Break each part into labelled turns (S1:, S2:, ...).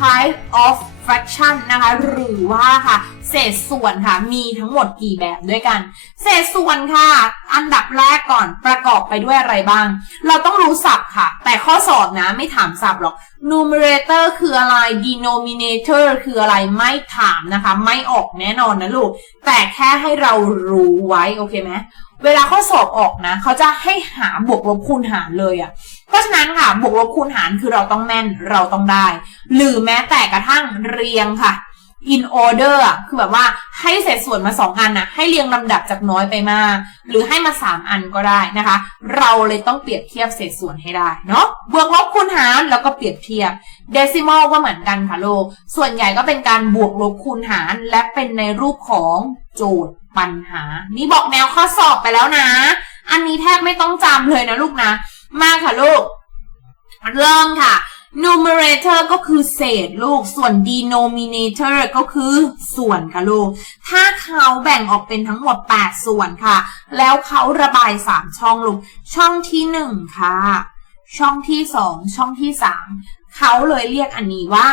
S1: type of fraction นะคะ หรือว่าค่ะ เศษส่วนค่ะ มีทั้งหมดกี่แบบด้วยกัน เศษส่วนค่ะ อันดับแรกก่อนประกอบไปด้วยอะไรบ้าง เราต้องรู้ศัพท์ค่ะ แต่ข้อสอบนะไม่ถามศัพท์หรอก numerator คืออะไร denominator คืออะไรไม่ถามนะคะ ไม่ออกแน่นอนนะลูก แต่แค่ให้เรารู้ไว้ โอเคไหม เวลาข้อสอบออกนะเขาจะให้หาบวกลบคูณหารเลยอะ่ะ เพราะฉะนั้นค่ะบวกลบคูณหารคือเราต้องแม่นเราต้องได้ หรือแม้แต่กระทั่งเรียงค่ะ in order คือแบบว่าให้เศษส่วนมาสองอันนะให้เรียงลำดับจากน้อยไปมาก หรือให้มาสามอันก็ได้นะคะ เราเลยต้องเปรียบเทียบเศษส่วนให้ได้เนาะบวกลบคูณหารแล้วก็เปรียบเทียบ decimal ก็เหมือนกันค่ะโลกส่วนใหญ่ก็เป็นการบวกลบคูณหารและเป็นในรูปของโจทย์ ปัญหา นี่บอกแนวข้อสอบไปแล้วนะ อันนี้แทบไม่ต้องจำเลยนะลูกนะ มาค่ะลูก เริ่มค่ะ numerator ก็คือเศษลูก ส่วน denominator ก็คือส่วนค่ะลูก ถ้าเขาแบ่งออกเป็นทั้งหมด 8 ส่วนค่ะ แล้วเขาระบาย 3 ช่องลูก ช่องที่ 1 ค่ะ ช่องที่ 2 ช่องที่ 3 เขาเลยเรียกอันนี้ว่า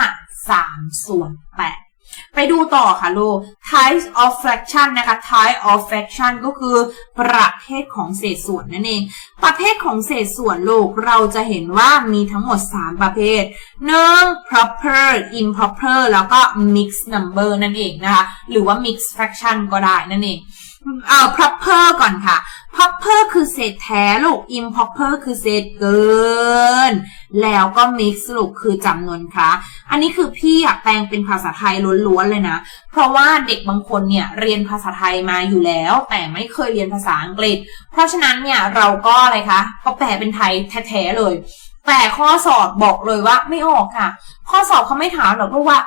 S1: 3 ส่วน 8 ไปดูต่อค่ะลูก types of fraction นะคะ type of fraction ก็คือประเภทของเศษส่วนนั่นเอง ประเภทของเศษส่วนลูกเราจะเห็นว่ามีทั้งหมด 3 ประเภท 1 proper improper แล้วก็ mixed number นั่นเองนะคะ หรือว่า mixed fraction ก็ได้นั่นเอง เอา proper ก่อนค่ะ proper คือเศษแท้ลูก improper คือเศษเกิน แล้วก็ mix ลูกคือจำนวนค่ะอันนี้คือพี่อยากแปลงเป็นภาษาไทยล้วนๆเลยนะ เพราะว่าเด็กบางคนเนี่ยเรียนภาษาไทยมาอยู่แล้ว แต่ไม่เคยเรียนภาษาอังกฤษ เพราะฉะนั้นเนี่ยเราก็อะไรคะ ก็แปลเป็นไทยแท้ๆเลย แต่ข้อสอบบอกเลยว่าไม่ออกค่ะ ข้อสอบเขาไม่ถามหรอกเพราะว่า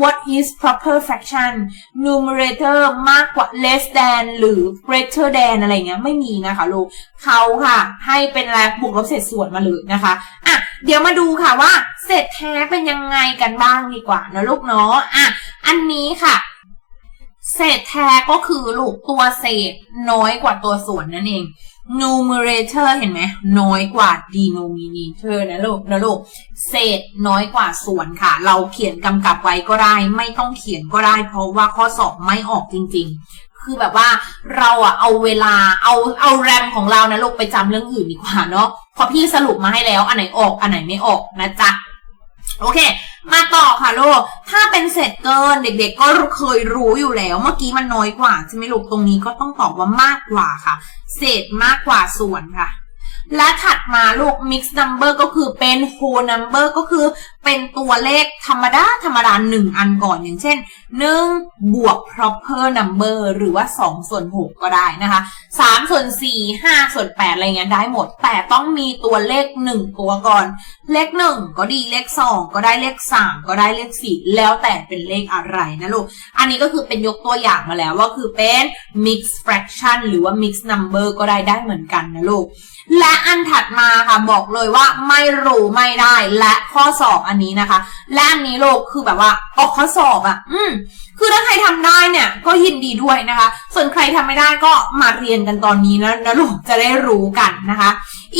S1: what is proper fraction numerator มากกว่า less than หรือ greater than อะไรเงี้ยไม่มีนะคะลูกเขาค่ะ ให้เป็นอะไรบวกลบเศษส่วนมาเลยนะคะอะเดี๋ยวมาดูค่ะว่า เศษแท้เป็นยังไงกันบ้างดีกว่านะลูกเนาะอะอันนี้ค่ะ เศษแท้ก็คือลูกตัวเศษน้อยกว่าตัวส่วนนั่นเอง numerator เห็นไหมน้อยกว่า denominator นะลูกนะลูกเศษน้อยกว่าส่วนค่ะ เราเขียนกำกับไว้ก็ได้ ไม่ต้องเขียนก็ได้ เพราะว่าข้อสอบไม่ออกจริง ๆ คือแบบว่าเราอะเอาเวลาเอาเอาแรมของเรานะลูกไปจำเรื่องอื่นดีกว่าเนาะเพราะพี่สรุปมาให้แล้ว อันไหนออกอันไหนไม่ออกนะจ๊ะ โอเค มาต่อค่ะลูก ถ้าเป็นเศษเกินเด็กๆก็เคยรู้อยู่แล้ว เมื่อกี้มันน้อยกว่าใช่ไหมลูก ตรงนี้ก็ต้องตอบว่ามากกว่าค่ะ เศษมากกว่าส่วนค่ะ และถัดมาลูก mix number ก็คือเป็น whole number ก็คือเป็นตัวเลขธรรมดา ธรรมดาหนึ่งอันก่อนอย่างเช่น 1 บวก proper number หรือว่า 2 ส่วน 6 ก็ได้นะคะ 3 ส่วน 4 5 ส่วน 8 อะไรเงี้ยได้หมด แต่ต้องมีตัวเลข 1 ตัวก่อน เลข 1 ก็ดีเลข 2 ก็ได้เลข 3 ก็ได้เลข 4 แล้วแต่เป็นเลขอะไรนะลูก อันนี้ก็คือเป็นยกตัวอย่างมาแล้วว่าคือเป็น mix fraction หรือว่า mix number ก็ได้ได้เหมือนกันนะลูก และอันถัดมาค่ะบอกเลยว่าไม่รู้ไม่ได้และข้อสอบอันนี้นะคะ และอันนี้โลกคือแบบว่าออกข้อสอบอะ่ะ อืมคือถ้าใครทำได้เนี่ยก็ยินดีด้วยนะคะ ส่วนใครทำไม่ได้ก็มาเรียนกันตอนนี้นะนะลูกจะได้รู้กันนะคะ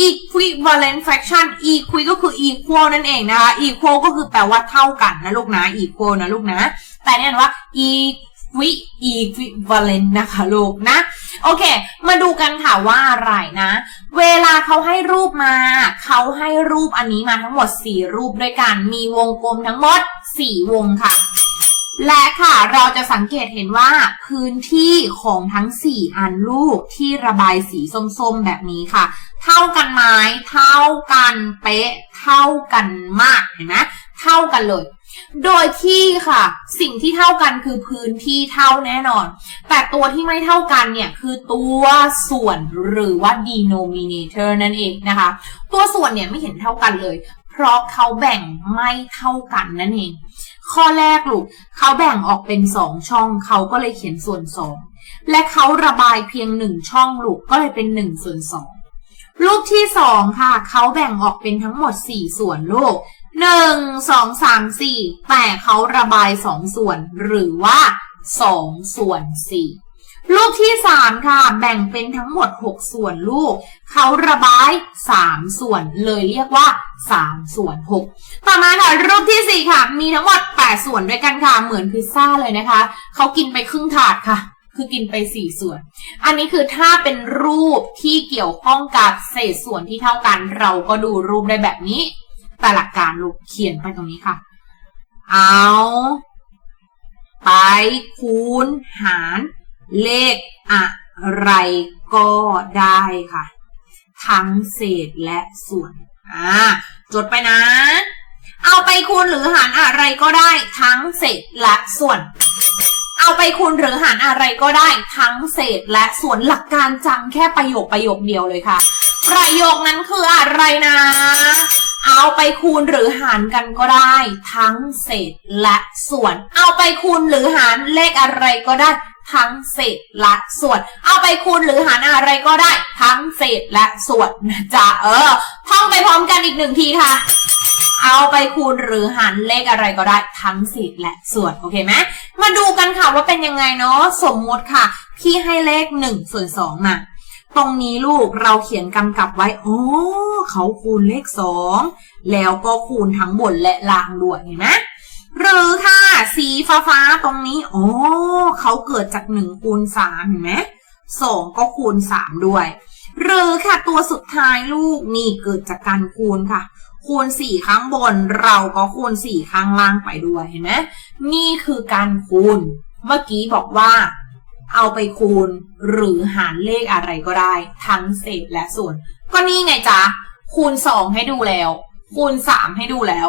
S1: equivalent fraction equi ก็คือ equal นั่นเองนะคะ equal ก็คือแปลว่าเท่ากันนะลูกนะ equal นะลูกนะ แต่เนี่ยว่า equi equivalent นะคะลูกนะ โอเค มาดูกันค่ะว่าอะไรนะ เวลาเขาให้รูปมา เขาให้รูปอันนี้มาทั้งหมด 4 รูปด้วยกัน มีวงกลมทั้งหมด 4 วงค่ะ และค่ะเราจะสังเกตเห็นว่าพื้นที่ของทั้ง 4 อันลูกที่ระบายสีส้มๆแบบนี้ค่ะ เท่ากันไหมเท่ากันเป๊ะ เท่ากันมากเห็นไหมเท่ากันเลย โดยที่ค่ะ สิ่งที่เท่ากันคือพื้นที่เท่าแน่นอน แต่ตัวที่ไม่เท่ากันเนี่ย คือตัวส่วนหรือว่า denominator นั่นเองนะคะ ตัวส่วนเนี่ยไม่เห็นเท่ากันเลย เพราะเขาแบ่งไม่เท่ากันนั่นเอง ข้อแรกลูกเขาแบ่งออกเป็นสองช่องเขาก็เลยเขียนส่วนสองและเขาระบายเพียงหนึ่งช่องลูกก็เลยเป็นหนึ่งส่วนสองรูปที่สองค่ะ เขาแบ่งออกเป็นทั้งหมดสี่ส่วนลูก หนึ่งสองสามสี่แต่เขาระบายสองส่วน หรือว่าสองส่วนสี่รูปที่สามค่ะ แบ่งเป็นทั้งหมด6ส่วนลูก เขาระบาย3ส่วน เลยเรียกว่า3ส่วน6ต่อมาค่ะรูปที่สี่ค่ะ มีทั้งหมด8ส่วนด้วยกันค่ะ เหมือนพิซซ่าเลยนะคะ เขากินไปครึ่งถาดค่ะ คือกินไป4ส่วน อันนี้คือถ้าเป็นรูปที่เกี่ยวข้องกับเศษส่วนที่เท่ากัน เราก็ดูรูปได้แบบนี้ แต่หลักการลูกเขียนไปตรงนี้ค่ะ เอา ไปคูณหารเลขอะไรก็ได้ค่ะ ทั้งเศษและส่วน อ่า จดไปนะ เอาไปคูณหรือหารอะไรก็ได้ ทั้งเศษและส่วน เอาไปคูณหรือหารอะไรก็ได้ ทั้งเศษและส่วนหลักการจำแค่ประโยคประโยคเดียวเลยค่ะ ประโยคนั้นคืออะไรนะ เอาไปคูณหรือหารกันก็ได้ ทั้งเศษและส่วน เอาไปคูณหรือหารเลขอะไรก็ได้ ทั้งเศษและส่วน เอาไปคูณหรือหารอะไรก็ได้ ทั้งเศษและส่วนนะจ๊ะเออท่องไปพร้อมกันอีกหนึ่งทีค่ะเอาไปคูณหรือหารเลขอะไรก็ได้ทั้งเศษและส่วนโอเคไหมมาดูกันค่ะว่าเป็นยังไงเนาะสมมติค่ะ พี่ให้เลขหนึ่งส่วนสองมา ตรงนี้ลูกเราเขียนกำกับไว้ โอ้ เขาคูณเลขสองแล้วก็คูณทั้งบนและล่างด้วยเห็นไหมหรือค่ะ สีฟ้าฟ้าตรงนี้ โอ้ เขาเกิดจากหนึ่งคูณสามเห็นไหมสองก็คูณสามด้วย หรือค่ะตัวสุดท้ายลูกนี่เกิดจากการคูณค่ะ คูณสี่ข้างบน เราก็คูณสี่ข้างล่างไปด้วยเห็นไหมนี่คือการคูณ เมื่อกี้บอกว่า เอาไปคูณหรือหารเลขอะไรก็ได้ ทั้งเศษและส่วน ก็นี่ไงจ๊ะ คูณสองให้ดูแล้ว คูณสามให้ดูแล้ว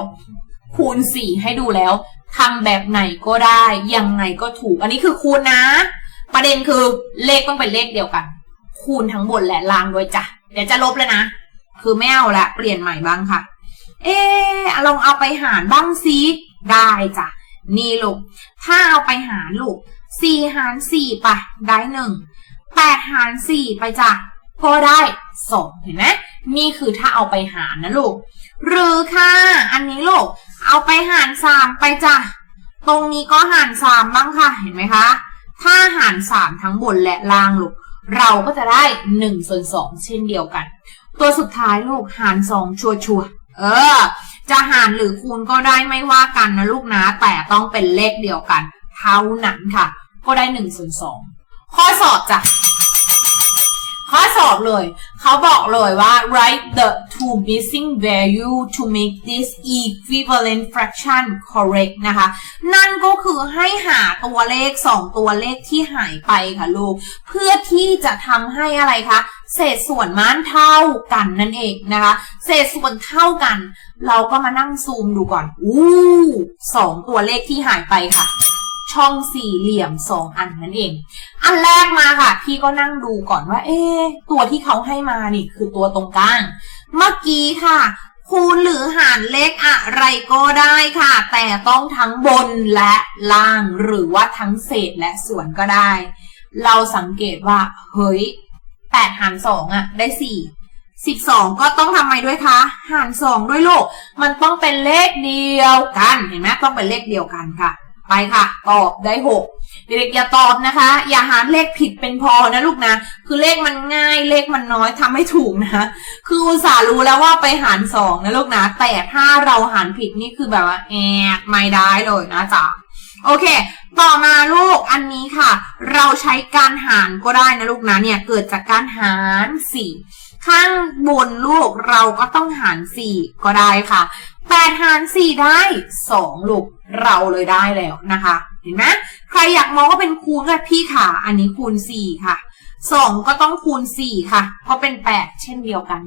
S1: คูณสี่ให้ดูแล้วทำแบบไหนก็ได้ ยังไงก็ถูก อันนี้คือคูณนะ ประเด็นคือเลขต้องเป็นเลขเดียวกัน คูณทั้งบนและล่างด้วยจ้ะ เดี๋ยวจะลบแล้วนะ คือไม่เอาละเปลี่ยนใหม่บ้างค่ะ เอ๊ะลองเอาไปหารบ้างสิได้จ้ะ นี่ลูก ถ้าเอาไปหารลูก สี่หารสี่ไปได้หนึ่งแปดหารสี่ไปจ้ะก็ได้สองเห็นไหมนี่คือถ้าเอาไปหารนะลูก หรือค่ะ อันนี้ลูก เอาไปหารสามไปจ้ะ ตรงนี้ก็หารสามบ้างค่ะ เห็นไหมคะ ถ้าหารสามทั้งบนและล่างลูก เราก็จะได้หนึ่งส่วนสองเช่นเดียวกัน ตัวสุดท้ายลูกหารสองชัวชัวเออ จะหารหรือคูณก็ได้ไม่ว่ากันนะลูกนะ แต่ต้องเป็นเลขเดียวกัน เท่านั้นค่ะ ก็ได้หนึ่งส่วนสองข้อสอบจ้ะข้อสอบเลย เขาบอกเลยว่า write the two missing value to make this equivalent fraction correct นะคะ นั่นก็คือให้หาตัวเลข 2 ตัวเลขที่หายไปค่ะลูก เพื่อที่จะทำให้อะไรคะ เศษส่วนมันเท่ากันนั่นเองนะคะ เศษส่วนเท่ากัน เราก็มานั่งซูมดูก่อน อู้สองตัวเลขที่หายไปค่ะ ช่องสี่เหลี่ยมสองอันนั่นเอง อันแรกมาค่ะ พี่ก็นั่งดูก่อนว่า เอ๊ะตัวที่เขาให้มานี่คือตัวตรงกลาง เมื่อกี้ค่ะ คูณหรือหารเลขอะไรก็ได้ค่ะ แต่ต้องทั้งบนและล่างหรือว่าทั้งเศษและส่วนก็ได้ เราสังเกตว่า เฮ้ยแปดหารสองอะได้สี่สิบสองก็ต้องทำไมด้วยคะ หารสองด้วยลูก มันต้องเป็นเลขเดียวกัน เห็นไหมต้องเป็นเลขเดียวกันค่ะ ไปค่ะ ตอบได้หกเด็กๆอย่าตอบนะคะ อย่าหารเลขผิดเป็นพอนะลูกนะ คือเลขมันง่ายเลขมันน้อยทำให้ถูกนะคืออุตส่าห์รู้แล้วว่าไปหารสองนะลูกนะ แต่ถ้าเราหารผิดนี่คือแบบว่าแอบไม่ได้เลยนะจ๊ะโอเค ต่อมาลูกอันนี้ค่ะ เราใช้การหารก็ได้นะลูกนะเนี่ยเกิดจากการหารสี่ข้างบนลูกเราก็ต้องหารสี่ก็ได้ค่ะ แปดหารสี่ได้สองลูก เราเลยได้แล้วนะคะ เห็นไหมใครอยากมองว่าเป็นคูณก็พี่ค่ะ อันนี้คูณสี่ค่ะสองก็ต้องคูณสี่ค่ะก็เป็นแปดเช่นเดียวกัน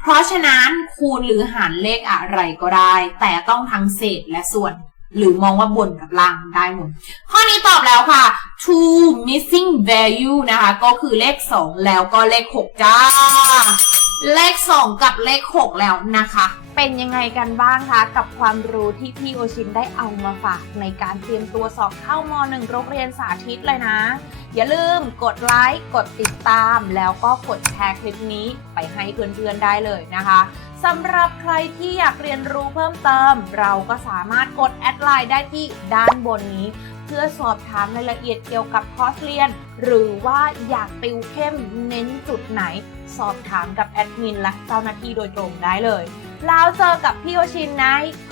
S1: เพราะฉะนั้นคูณหรือหารเลขอะไรก็ได้ แต่ต้องทั้งเศษและส่วน หรือมองว่าบนกับล่างได้หมด ข้อนี้ตอบแล้วค่ะ two missing value นะคะ ก็คือเลข 2 แล้วก็เลข 6 จ้า เลข 2 กับเลข 6 แล้วนะคะ เป็นยังไงกันบ้างคะกับความรู้ที่พี่โอชินได้เอามาฝากในการเตรียมตัวสอบเข้ามหนึ่งโรงเรียนสาธิตเลยนะ อย่าลืมกดไลค์กดติดตาม แล้วก็กดแชร์คลิปนี้ไปให้เพื่อนๆได้เลยนะคะสำหรับใครที่อยากเรียนรู้เพิ่มเติม เราก็สามารถกดแอดไลน์ได้ที่ด้านบนนี้ เพื่อสอบถามรายละเอียดเกี่ยวกับคอร์สเรียน หรือว่าอยากติวเข้มเน้นจุดไหน สอบถามกับแอดมินและเจ้าหน้าที่โดยตรงได้เลย แล้วเจอกับพี่โอชินใน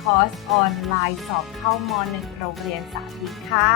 S1: คอร์สออนไลน์สอบเข้ามหนึ่งโรงเรียนสาธิตค่ะ